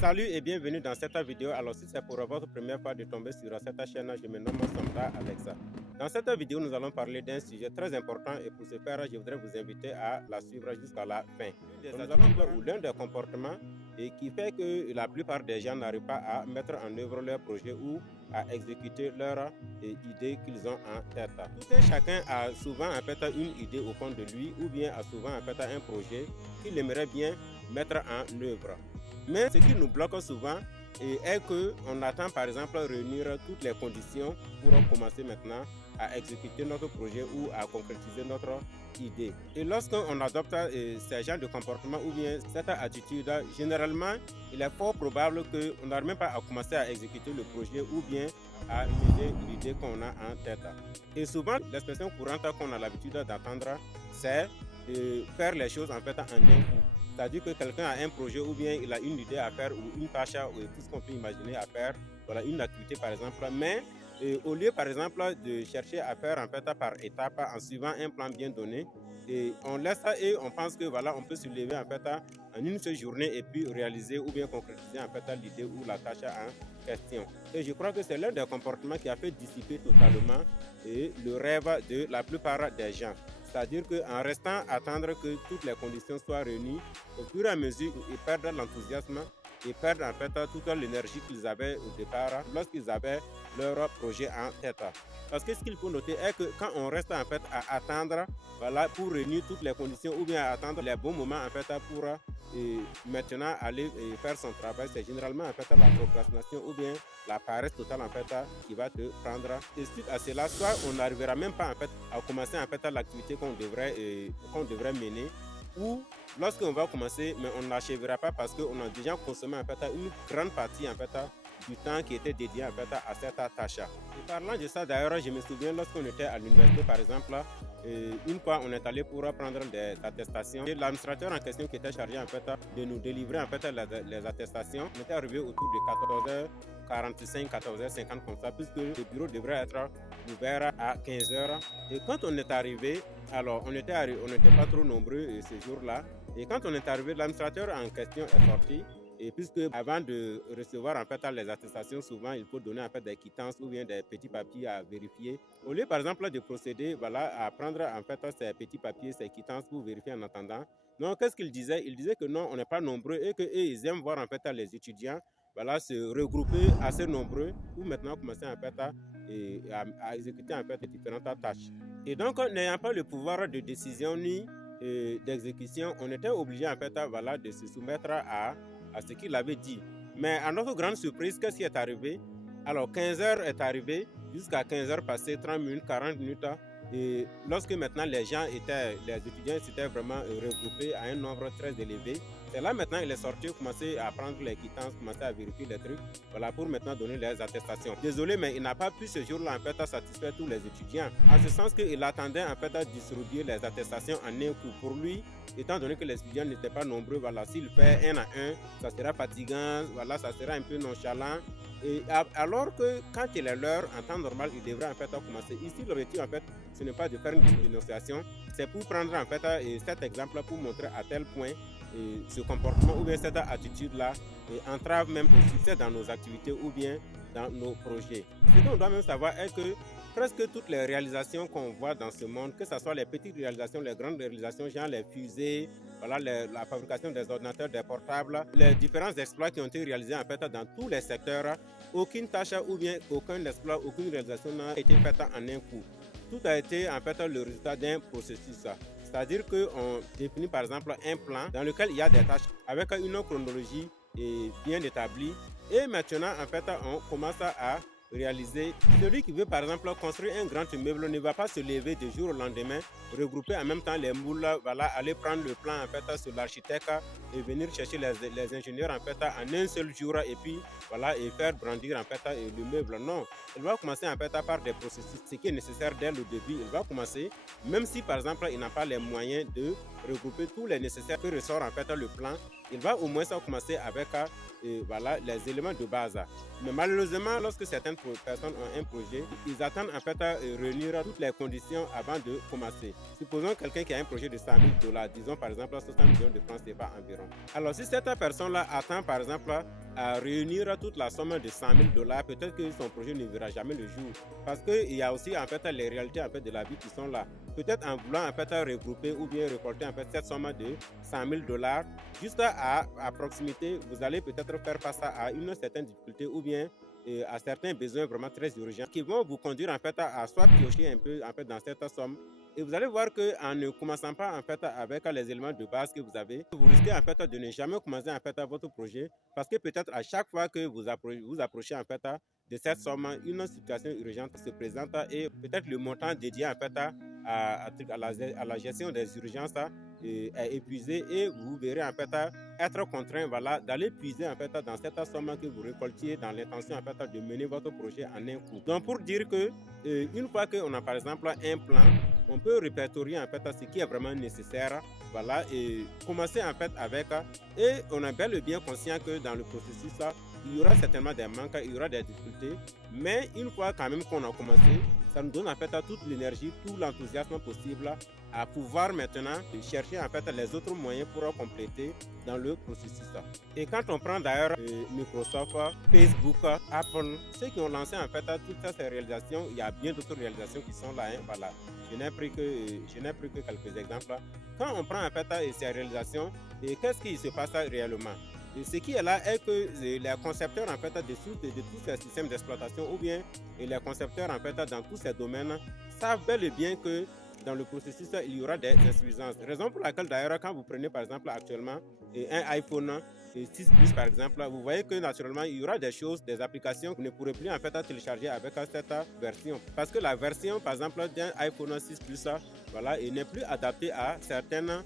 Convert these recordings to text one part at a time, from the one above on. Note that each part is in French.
Salut et bienvenue dans cette vidéo. Alors si c'est pour votre première fois de tomber sur cette chaîne, je me nomme Samra Alexa. Dans cette vidéo, nous allons parler d'un sujet très important et pour ce faire, je voudrais vous inviter à la suivre jusqu'à la fin. Nous allons voir l'un des comportements et qui fait que la plupart des gens n'arrivent pas à mettre en œuvre leur projet ou à exécuter leur idée qu'ils ont en tête. Tout un chacun a souvent en fait une idée au fond de lui ou bien a souvent en fait un projet qu'il aimerait bien mettre en œuvre. Mais ce qui nous bloque souvent est qu'on attend par exemple réunir toutes les conditions pour commencer maintenant à exécuter notre projet ou à concrétiser notre idée. Et lorsqu'on adopte ces genres de comportement ou bien cette attitude, généralement, il est fort probable qu'on n'arrive même pas à commencer à exécuter le projet ou bien à miser l'idée qu'on a en tête. Et souvent, l'expression courante qu'on a l'habitude d'entendre, c'est de faire les choses en fait en un coup. C'est-à-dire que quelqu'un a un projet ou bien il a une idée à faire ou une tâche ou tout ce qu'on peut imaginer à faire, voilà, une activité par exemple, mais au lieu par exemple de chercher à faire en fait par étapes en suivant un plan bien donné, et on laisse ça et on pense que voilà, on peut se lever en fait en une seule journée et puis réaliser ou bien concrétiser en fait l'idée ou la tâche en question. Et je crois que c'est l'un des comportements qui a fait dissiper totalement le rêve de la plupart des gens. C'est-à-dire qu'en restant à attendre que toutes les conditions soient réunies, au fur et à mesure, ils perdent l'enthousiasme et perdent en fait toute l'énergie qu'ils avaient au départ lorsqu'ils avaient leur projet en tête. Parce que ce qu'il faut noter est que quand on reste en fait à attendre, voilà, pour réunir toutes les conditions ou bien à attendre les bons moments en fait pour maintenant aller faire son travail, c'est généralement en fait la procrastination ou bien la paresse totale en fait qui va te prendre. Et suite à cela, soit on n'arrivera même pas en fait à commencer en fait l'activité qu'on devrait mener, ou lorsqu'on va commencer, mais on n'achèvera pas parce qu'on a déjà consommé en fait une grande partie en fait du temps qui était dédié en fait à cette tâche. Et parlant de ça d'ailleurs, je me souviens lorsqu'on était à l'université par exemple, une fois on est allé pour prendre des attestations et l'administrateur en question qui était chargé en fait de nous délivrer en fait les attestations, on était arrivé autour de 14h45, 14h50 comme ça, puisque le bureau devrait être ouvert à 15h. Et quand on est arrivé, alors on n'était pas trop nombreux ce jour-là, et quand on est arrivé, l'administrateur en question est sorti. Et puisque avant de recevoir en fait les attestations, souvent il faut donner en fait des quittances ou bien des petits papiers à vérifier. Au lieu par exemple de procéder voilà, à prendre en fait ces petits papiers, ces quittances pour vérifier en attendant, non, qu'est-ce qu'il disait? Il disait que non, on n'est pas nombreux et qu'ils aiment voir en fait les étudiants voilà, se regrouper assez nombreux pour maintenant commencer en fait à exécuter en fait différentes tâches. Et donc, n'ayant pas le pouvoir de décision ni d'exécution, on était obligé en fait voilà, de se soumettre à ce qu'il avait dit. Mais à notre grande surprise, qu'est-ce qui est arrivé? Alors 15h est arrivé, jusqu'à 15h passé 30 minutes, 40 minutes. Et lorsque maintenant les étudiants s'étaient vraiment regroupés à un nombre très élevé, c'est là maintenant il est sorti, commencé à prendre les quittances, commencé à vérifier les trucs, voilà, pour maintenant donner les attestations. Désolé, mais il n'a pas pu ce jour-là en fait à satisfaire tous les étudiants, en ce sens qu'il attendait en fait à distribuer les attestations en un coup. Pour lui, étant donné que les étudiants n'étaient pas nombreux, voilà, s'il fait un à un, ça sera fatigant, voilà, ça sera un peu nonchalant. Et alors que quand il est l'heure, en temps normal, il devrait en fait commencer. Ici, l'objectif en fait, ce n'est pas de faire une dénonciation, c'est pour prendre en fait cet exemple pour montrer à tel point ce comportement ou bien cette attitude-là entrave même au succès dans nos activités ou bien dans nos projets. Ce qu'on doit même savoir est que presque toutes les réalisations qu'on voit dans ce monde, que ce soit les petites réalisations, les grandes réalisations, genre les fusées, voilà, la fabrication des ordinateurs, des portables, les différents exploits qui ont été réalisés en fait dans tous les secteurs, aucune tâche ou bien aucun exploit, aucune réalisation n'a été faite en un coup. Tout a été en fait le résultat d'un processus. C'est-à-dire qu'on définit par exemple un plan dans lequel il y a des tâches avec une chronologie bien établie. Et maintenant, en fait, on commence à réaliser. Celui qui veut par exemple construire un grand immeuble ne va pas se lever du jour au lendemain, regrouper en même temps les moules, voilà, aller prendre le plan en fait sur l'architecte et venir chercher les ingénieurs en fait en un seul jour et puis voilà et faire brandir en fait le meuble. Non, il va commencer en fait par des processus, ce qui est nécessaire dès le début. Il va commencer, même si par exemple il n'a pas les moyens de regrouper tous les nécessaires que ressort en fait le plan, il va au moins commencer avec voilà, les éléments de base. Mais malheureusement, lorsque certaines personnes ont un projet, ils attendent en fait à réunir toutes les conditions avant de commencer. Supposons quelqu'un qui a un projet de 100 000 $, disons par exemple 60 millions de francs CFA environ. Alors si cette personne-là attend par exemple à réunir toute la somme de 100 000 dollars, peut-être que son projet ne verra jamais le jour. Parce qu'il y a aussi en fait les réalités en fait de la vie qui sont là. Peut-être en voulant en fait regrouper ou bien récolter en fait cette somme de 100 000 dollars, juste à proximité, vous allez peut-être faire face à une certaine difficulté ou bien à certains besoins vraiment très urgents qui vont vous conduire en fait à soit piocher un peu en fait dans cette somme. Et vous allez voir qu'en ne commençant pas en fait avec les éléments de base que vous avez, vous risquez en fait de ne jamais commencer en fait votre projet parce que peut-être à chaque fois que vous approchez en fait de cette somme, une situation urgente se présente et peut-être le montant dédié en fait à la gestion des urgences est épuisé et vous verrez en fait être contraint voilà, d'aller puiser en fait dans cette somme que vous récoltiez dans l'intention en fait de mener votre projet en un coup. Donc pour dire que une fois qu'on a par exemple un plan, on peut répertorier en fait ce qui est vraiment nécessaire, voilà, et commencer en fait avec, et on est bel et bien conscient que dans le processus, il y aura certainement des manques, il y aura des difficultés, mais une fois quand même qu'on a commencé, ça nous donne en fait toute l'énergie, tout l'enthousiasme possible à pouvoir maintenant chercher en fait les autres moyens pour compléter dans le processus. Et quand on prend d'ailleurs Microsoft, Facebook, Apple, ceux qui ont lancé en fait toutes ces réalisations, il y a bien d'autres réalisations qui sont là, hein, voilà. Je n'ai pris que quelques exemples. Quand on prend en fait ces réalisations, qu'est-ce qui se passe réellement? Et ce qui est là est que les concepteurs en fait de tous ces systèmes d'exploitation ou bien les concepteurs en fait dans tous ces domaines savent bel et bien que dans le processus, il y aura des insuffisances. Raison pour laquelle d'ailleurs, quand vous prenez par exemple actuellement un iPhone 6 Plus par exemple, vous voyez que naturellement, il y aura des choses, des applications que vous ne pourrez plus en fait télécharger avec cette version. Parce que la version par exemple d'un iPhone 6 Plus, voilà, n'est plus adaptée à certaines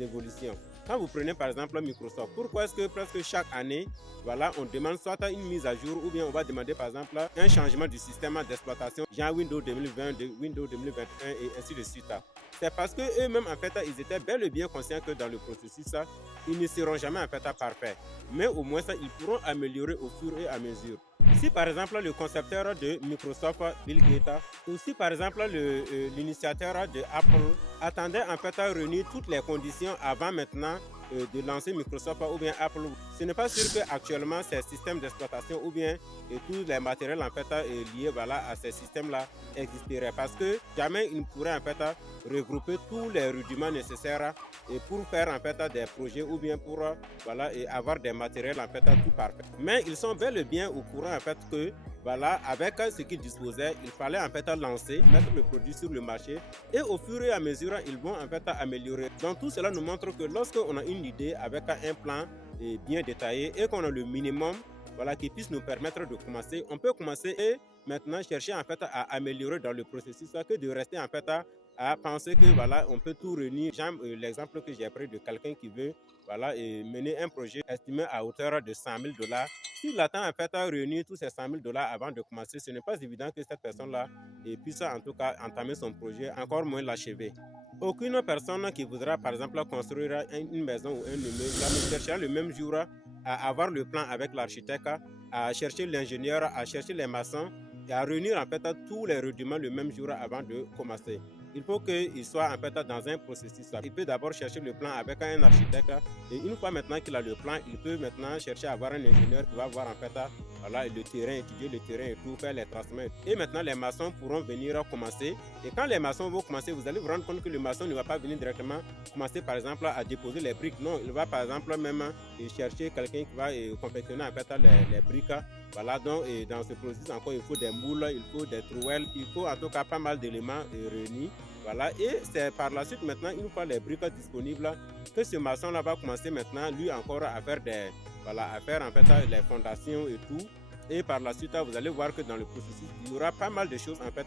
évolutions. Quand vous prenez par exemple Microsoft, pourquoi est-ce que presque chaque année, voilà, on demande soit une mise à jour ou bien on va demander par exemple un changement du système d'exploitation, genre Windows 2020, Windows 2021 et ainsi de suite. C'est parce que eux-mêmes en fait, ils étaient bel et bien conscients que dans le processus, ils ne seront jamais en fait parfaits. Mais au moins ils pourront améliorer au fur et à mesure. Si par exemple le concepteur de Microsoft, Bill Gates, ou si par exemple l'initiateur de Apple attendait en fait à réunir toutes les conditions avant maintenant de lancer Microsoft ou bien Apple, ce n'est pas sûr qu'actuellement ces systèmes d'exploitation ou bien tous les matériels en fait liés voilà, à ces systèmes-là existeraient parce que jamais ils ne pourraient en fait regrouper tous les rudiments nécessaires pour faire en fait des projets ou bien pour voilà, et avoir des matériels en fait tout parfait. Mais ils sont bel et bien au courant en fait que voilà, avec ce qu'ils disposaient, il fallait en fait lancer, mettre le produit sur le marché et au fur et à mesure, ils vont en fait améliorer. Donc tout cela nous montre que lorsqu'on a une idée avec un plan bien détaillé et qu'on a le minimum voilà, qui puisse nous permettre de commencer, on peut commencer et maintenant chercher en fait à améliorer dans le processus que de rester en fait à penser que voilà, on peut tout réunir. L'exemple que j'ai pris de quelqu'un qui veut voilà, mener un projet estimé à hauteur de 100 000 dollars. S'il attend en fait à réunir tous ces 100 000 dollars avant de commencer, ce n'est pas évident que cette personne-là puisse en tout cas entamer son projet, encore moins l'achever. Aucune personne qui voudra par exemple construire une maison ou un immeuble ne cherchera le même jour à avoir le plan avec l'architecte, à chercher l'ingénieur, à chercher les maçons et à réunir en fait tous les rudiments le même jour avant de commencer. Il faut qu'il soit en fait dans un processus. Il peut d'abord chercher le plan avec un architecte et une fois maintenant qu'il a le plan, il peut maintenant chercher à avoir un ingénieur qui va voir en fait voilà, le terrain, étudier le terrain et tout, faire les tracements. Et maintenant les maçons pourront venir commencer. Et quand les maçons vont commencer, vous allez vous rendre compte que le maçon ne va pas venir directement commencer par exemple à déposer les briques. Non, il va par exemple même chercher quelqu'un qui va confectionner en fait les briques. Voilà, donc dans ce processus encore, il faut des moules, il faut des trouelles, il faut en tout cas pas mal d'éléments réunis. Voilà, et c'est par la suite maintenant, une fois les briques disponibles, que ce maçon-là va commencer maintenant, lui encore, à faire voilà, à faire en fait les fondations et tout. Et par la suite, vous allez voir que dans le processus, il y aura pas mal de choses en fait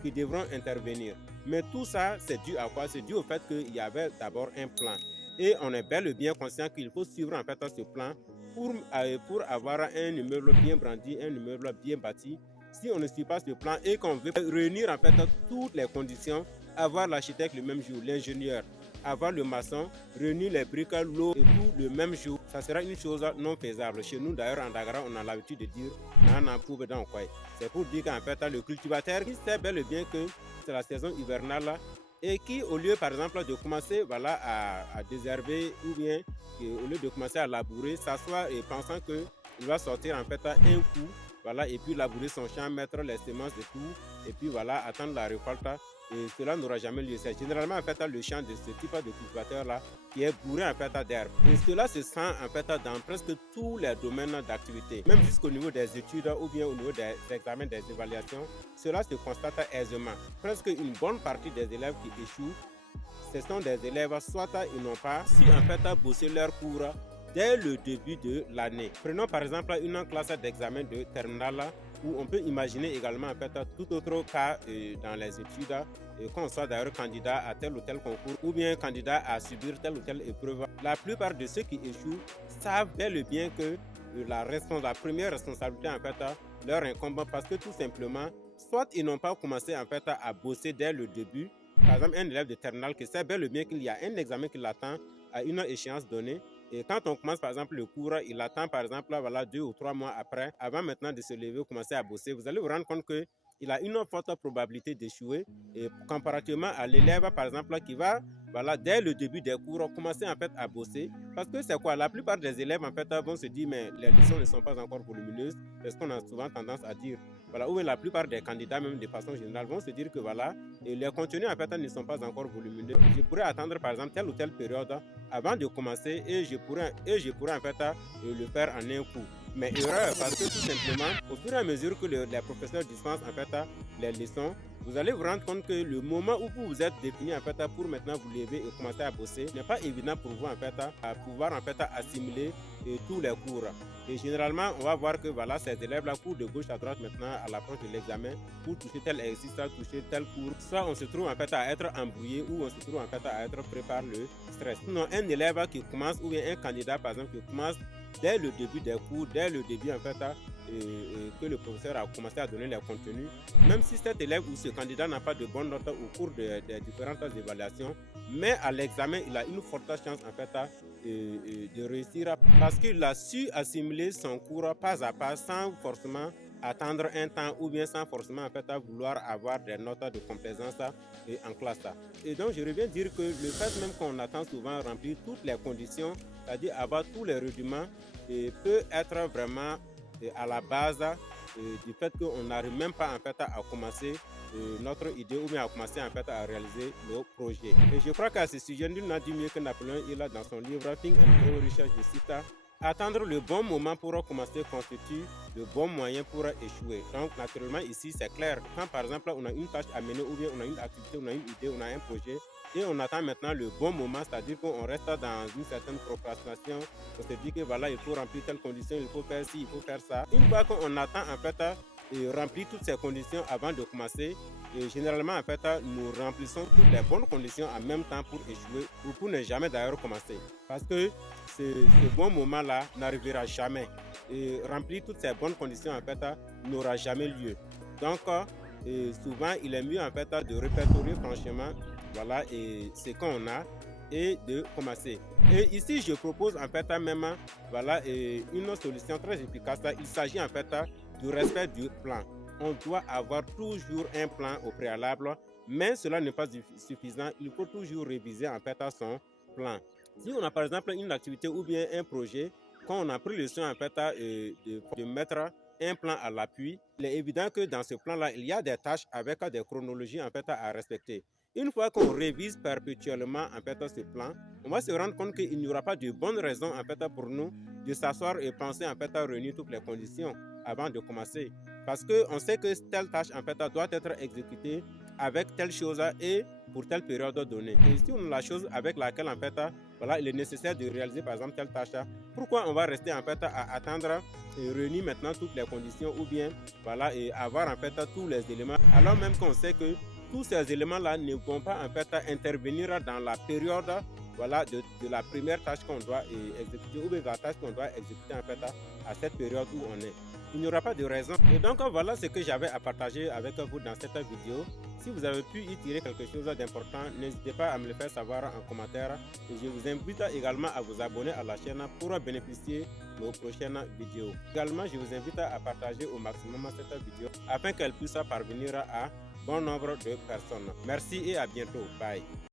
qui devront intervenir. Mais tout ça, c'est dû à quoi? C'est dû au fait qu'il y avait d'abord un plan. Et on est bel et bien conscient qu'il faut suivre en fait ce plan pour avoir un immeuble bien brandi, un immeuble bien bâti. Si on ne suit pas ce plan et qu'on veut réunir en fait toutes les conditions, avoir l'architecte le même jour, l'ingénieur, avoir le maçon, réunir les briques, l'eau et tout le même jour, ça sera une chose non faisable. Chez nous d'ailleurs en Dagara, on a l'habitude de dire c'est pour dire qu'en fait le cultivateur qui sait bel et bien que c'est la saison hivernale et qui au lieu par exemple de commencer voilà, à désherber ou bien au lieu de commencer à labourer, s'asseoir et pensant que il va sortir en fait un coup, voilà, et puis labourer son champ, mettre les semences et tout, et puis voilà, attendre la récolte. Et cela n'aura jamais lieu. C'est généralement en fait le champ de ce type de cultivateur là qui est bourré en fait d'herbe. Et cela se sent en fait dans presque tous les domaines d'activité, même jusqu'au niveau des études ou bien au niveau des examens, des évaluations. Cela se constate aisément. Presque une bonne partie des élèves qui échouent, ce sont des élèves soit ils n'ont pas si en fait bossé leur cours dès le début de l'année. Prenons par exemple une classe d'examen de terminale où on peut imaginer également en fait tout autre cas dans les études, qu'on soit d'ailleurs candidat à tel ou tel concours ou bien candidat à subir telle ou telle épreuve. La plupart de ceux qui échouent savent bel et bien que la première responsabilité en fait leur incombe parce que tout simplement, soit ils n'ont pas commencé en fait à bosser dès le début. Par exemple, un élève de terminale qui sait bel et bien qu'il y a un examen qui l'attend à une échéance donnée. Et quand on commence par exemple le cours, il attend par exemple voilà, 2 ou 3 mois après, avant maintenant de se lever, commencer à bosser. Vous allez vous rendre compte qu'il a une forte probabilité d'échouer et comparativement à l'élève par exemple qui va voilà, dès le début des cours commencer en fait à bosser. Parce que c'est quoi? La plupart des élèves en fait vont se dire mais les leçons ne sont pas encore volumineuses. C'est ce qu'on a souvent tendance à dire. Voilà, ou la plupart des candidats même de façon générale vont se dire que voilà, et les contenus en fait ne sont pas encore volumineux. Je pourrais attendre par exemple telle ou telle période avant de commencer et je pourrais en fait le faire en un coup. Mais erreur, parce que tout simplement, au fur et à mesure que les professeurs dispensent en fait les leçons, vous allez vous rendre compte que le moment où vous vous êtes défini en fait pour maintenant vous lever et commencer à bosser n'est pas évident pour vous en fait à pouvoir en fait assimiler tous les cours. Et généralement, on va voir que voilà, ces élèves-là courent de gauche à droite maintenant à l'approche de l'examen pour toucher tel exercice, toucher tel cours. Soit on se trouve en fait à être embrouillé ou on se trouve en fait à être pris par le stress. Sinon, un élève qui commence ou bien un candidat par exemple qui commence dès le début des cours, dès le début en fait que le professeur a commencé à donner les contenus, même si cet élève ou ce candidat n'a pas de bonnes notes au cours des différentes évaluations, mais à l'examen, il a une forte chance en fait de réussir parce qu'il a su assimiler son cours pas à pas sans forcément attendre un temps ou bien sans forcément en fait vouloir avoir des notes de complaisance en classe. Et donc je reviens dire que le fait même qu'on attend souvent remplir toutes les conditions, c'est-à-dire avoir tous les rudiments, peut être vraiment à la base du fait qu'on n'arrive même pas en fait à commencer notre idée ou bien à commencer en fait à réaliser nos projets. Et je crois qu'à ce sujet, nul n'a dit mieux que Napoléon Hill dans son livre Think and Grow Rich, je cite, attendre le bon moment pour commencer constitue le bon moyen pour échouer. Donc naturellement ici c'est clair, quand par exemple on a une tâche à mener ou bien on a une activité, on a une idée, on a un projet, et on attend maintenant le bon moment, c'est-à-dire qu'on reste dans une certaine procrastination, on se dit que voilà, il faut remplir telle condition, il faut faire ci, il faut faire ça. Une fois qu'on attend en fait remplir toutes ces conditions avant de commencer, et généralement en fait nous remplissons toutes les bonnes conditions en même temps pour échouer ou pour ne jamais d'ailleurs commencer. Parce que ce bon moment là n'arrivera jamais. Et remplir toutes ces bonnes conditions en fait n'aura jamais lieu. Donc souvent il est mieux en fait de répertorier franchement voilà et ce qu'on a et de commencer. Et ici je propose en fait même voilà une solution très efficace. Il s'agit en fait du respect du plan. On doit avoir toujours un plan au préalable, mais cela n'est pas suffisant. Il faut toujours réviser en fait son plan. Si on a par exemple une activité ou bien un projet, quand on a pris le soin en fait de mettre un plan à l'appui, il est évident que dans ce plan-là, il y a des tâches avec des chronologies en fait à respecter. Une fois qu'on révise perpétuellement en fait ce plan, on va se rendre compte qu'il n'y aura pas de bonnes raisons en fait pour nous de s'asseoir et penser en fait à réunir toutes les conditions avant de commencer. Parce qu'on sait que telle tâche en fait doit être exécutée avec telle chose et pour telle période donnée. Et si on a la chose avec laquelle en fait voilà, il est nécessaire de réaliser par exemple telle tâche, pourquoi on va rester en fait à attendre et réunir maintenant toutes les conditions ou bien voilà et avoir en fait tous les éléments alors même qu'on sait que tous ces éléments-là ne vont pas en fait intervenir dans la période voilà, de la première tâche qu'on doit exécuter ou bien de la tâche qu'on doit exécuter en fait à cette période où on est. Il n'y aura pas de raison. Et donc voilà ce que j'avais à partager avec vous dans cette vidéo. Si vous avez pu y tirer quelque chose d'important, n'hésitez pas à me le faire savoir en commentaire. Et je vous invite également à vous abonner à la chaîne pour bénéficier de nos prochaines vidéos. Également, je vous invite à partager au maximum cette vidéo afin qu'elle puisse parvenir à bon nombre de personnes. Merci et à bientôt. Bye.